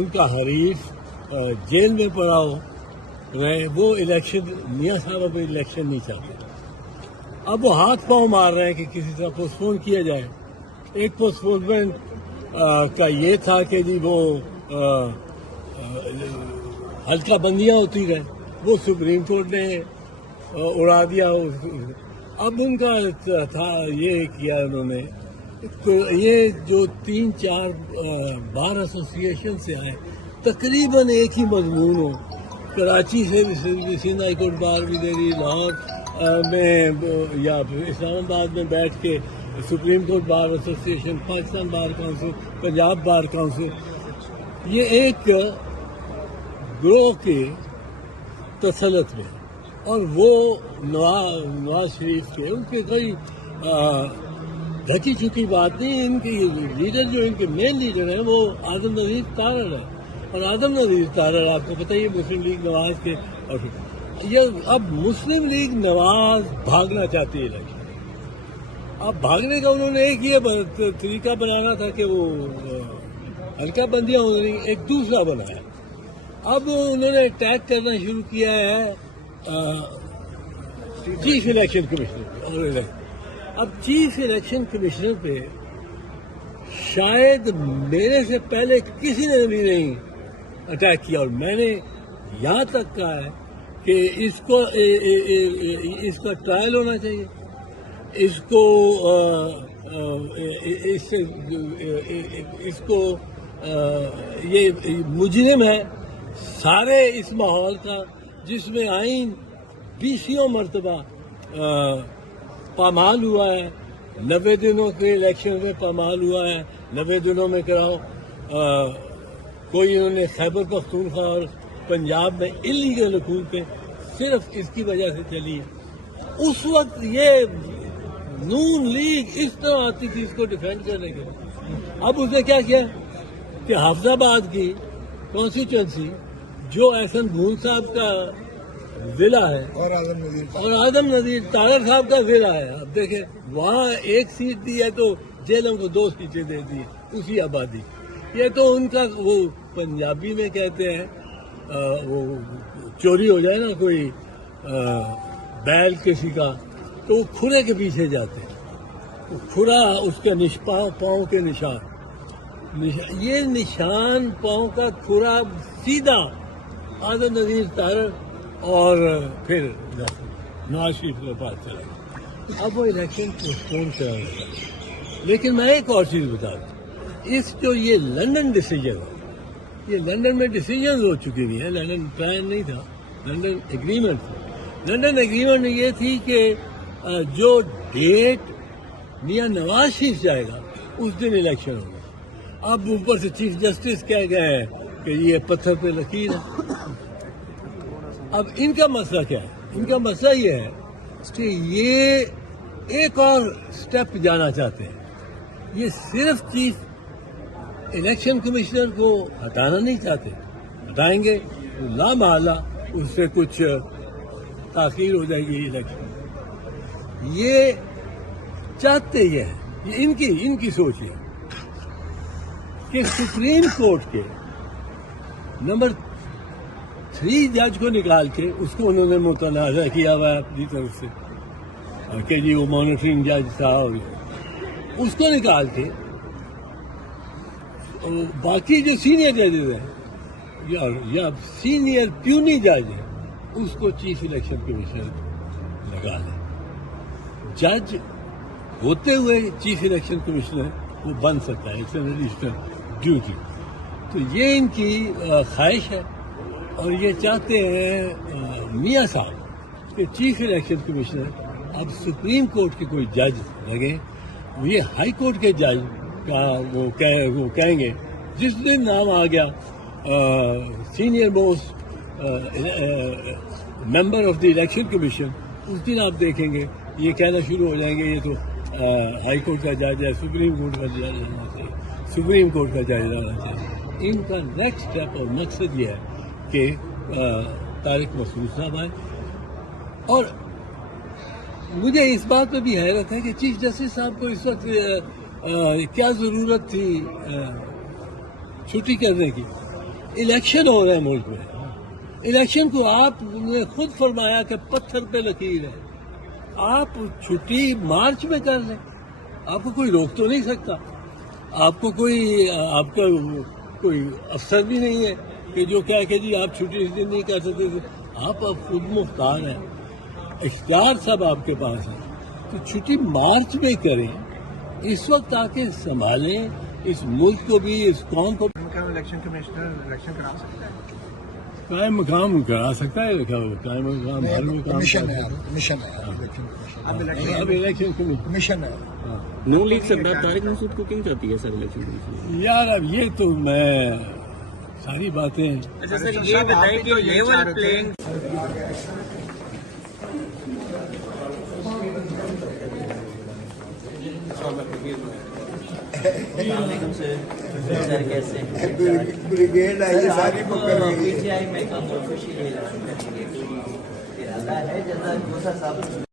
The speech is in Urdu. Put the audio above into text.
ان کا حریف جیل میں پڑا ہو رہے، وہ الیکشن میاں صاحب اب الیکشن نہیں چاہتے. اب وہ ہاتھ پاؤں مار رہے ہیں کہ کسی طرح پوسٹ پون کیا جائے. ایک پوسٹ پونمنٹ کا یہ تھا کہ جی وہ حلقہ بندیاں ہوتی رہے، وہ سپریم کورٹ نے اڑا دیا. اب ان کا تھا یہ کیا انہوں نے، یہ جو 3-4 بار ایسوسیشن سے آئے تقریباً ایک ہی مضمون ہو. کراچی سے بھی سندھ ہائی کورٹ بار بھی دے رہی، لاہور میں یا اسلام آباد میں بیٹھ کے supreme court bar association, Pakistan bar council, Punjab bar council, یہ ایک گروہ کے تسلط میں. اور وہ نواز شریف کے ان کے کوئی ڈھکی چھکی بات نہیں. ان کے لیڈر جو ان کے مین لیڈر ہیں وہ آدم نذیر تارڑ ہے، اور آدم نذیر تارڑ آپ کو پتہ ہی مسلم لیگ نواز کے. اور یہ اب مسلم لیگ نواز بھاگنا چاہتی ہے الیکشن. اب بھاگنے کا انہوں نے ایک یہ طریقہ بنانا تھا کہ وہ حلقہ بندیاں ہو رہی، ایک دوسرا بنایا. اب انہوں نے اٹیک کرنا شروع کیا ہے چیف الیکشن کمشنر. اور اب چیف الیکشن کمشنر پہ شاید میرے سے پہلے کسی نے بھی نہیں اٹیک کیا. اور میں نے یہاں تک کہا ہے کہ اس کا ٹرائل ہونا چاہیے، اس کو یہ مجرم ہے سارے اس ماحول کا جس میں آئین 20 مرتبہ پامال ہوا ہے. 90 دنوں کے الیکشن میں پامال ہوا ہے. 90 دنوں میں کراؤ. کوئی انہوں نے خیبر پختونخوا اور پنجاب میں انلیگل حکومتیں صرف اس کی وجہ سے چلی ہے. اس وقت یہ نون لیگ اس طرح آتی تھی اس کو ڈیفینڈ کرنے کے. اب اس نے کیا کیا کہ حافظ آباد کی کانسٹیچوئنسی جو احسن بھون صاحب کا ضلع ہے اور آدم نذیر تارڑ صاحب کا ضلع ہے، اب دیکھیں وہاں ایک سیٹ دی ہے تو جیلوں کو 2 سیٹیں دے دی اسی آبادی. یہ تو ان کا وہ پنجابی میں کہتے ہیں وہ چوری ہو جائے نا کوئی بیل کسی کا تو وہ کھرے کے پیچھے جاتے ہیں. کھرا اس کے پاؤں کے نشان، یہ نشان پاؤں کا کھرا سیدھا آدم نذیر تارڑ اور پھر نواز شریف کے پاس چلا. اب وہ الیکشن پوسٹپون کرا رہا ہے. لیکن میں ایک اور چیز بتا دوں، اس جو یہ لنڈن ڈیسیجن ہے، یہ لنڈن میں ڈیسیجن ہو چکی ہوئی ہیں. لنڈن پلان نہیں تھا، لنڈن ایگریمنٹ تھا. لنڈن ایگریمنٹ یہ تھی کہ جو ڈیٹ میاں نواز شریف جائے گا اس دن الیکشن ہوگا. اب اوپر سے چیف جسٹس کہہ گئے ہیں کہ یہ پتھر پہ لکیر ہے. اب ان کا مسئلہ کیا ہے؟ ان کا مسئلہ یہ ہے کہ یہ ایک اور سٹیپ جانا چاہتے ہیں. یہ صرف چیف الیکشن کمشنر کو ہٹانا نہیں چاہتے. ہٹائیں گے تو لامحالہ اس سے کچھ تاخیر ہو جائے گی الیکشن. یہ چاہتے یہ ہے، یہ ان کی سوچ ہے کہ سپریم کورٹ کے نمبر 3 جج کو نکال کے اس کو انہوں نے متنازع کیا ہوا ہے اپنی طرف سے کہ جی وہ مانیٹرنگ جج تھا، اور اس کو نکال کے باقی جو سینئر ججز ہیں یا سینئر پیونی جج ہیں اس کو چیف الیکشن کمشنر لگا دیں. جج ہوتے ہوئے چیف الیکشن کمشنر وہ بن سکتا ہے، اٹس این ایڈیشنل ڈیوٹی. تو یہ ان کی خواہش ہے اور یہ چاہتے ہیں میاں صاحب کہ چیف الیکشن کمشنر اب سپریم کورٹ کے کوئی جج لگیں. یہ ہائی کورٹ کے جج کا وہ کہیں گے جس دن نام آ گیا senior most member of the Election Commission, اس دن آپ دیکھیں گے یہ کہنا شروع ہو جائیں گے یہ تو ہائی کورٹ کا جج ہے، سپریم کورٹ کا جج رہنا چاہیے، سپریم کورٹ کا جج رہنا چاہیے. ان کا نیکسٹ اسٹیپ اور مقصد یہ ہے کہ طارق مسعود صاحب آئے. اور مجھے اس بات پہ بھی حیرت ہے کہ چیف جسٹس صاحب کو اس وقت کیا ضرورت تھی چھٹی کرنے کی. الیکشن ہو رہے ہیں ملک میں. الیکشن کو آپ نے خود فرمایا کہ پتھر پہ لکیر ہے. آپ چھٹی مارچ میں کر لیں, آپ کو کوئی روک تو نہیں سکتا. آپ کو آپ کا کوئی افسر بھی نہیں ہے کہ جو کہہ کہ جی آپ چھٹی اس دن نہیں کر سکتے. آپ خود مختار ہیں, اختیار سب آپ کے پاس ہے. تو چھٹی مارچ میں کریں, اس وقت آ کے سنبھالیں اس ملک کو بھی, اس قوم کو بھی. الیکشن کمشنر الیکشن کرا سکتا ہے, قائم مقام کرا سکتا ہے. قائم مقام ہر مقام کمیشن ہے, کمیشن ہے, اب الیکشن کمیشن ہے. نو لیگ سردار طارق مسعود کو کیوں چاہتی ہے سر الیکشن کمیشن؟ یار اب یہ تو میں ساری باتیں اچھا سر یہ بتائیں کہ لیول پلینگ بریگیڈ ہے, یہ ساری پکڑ گئی ہے. PGI میں کم آفیشیلی اعلان کر دیا.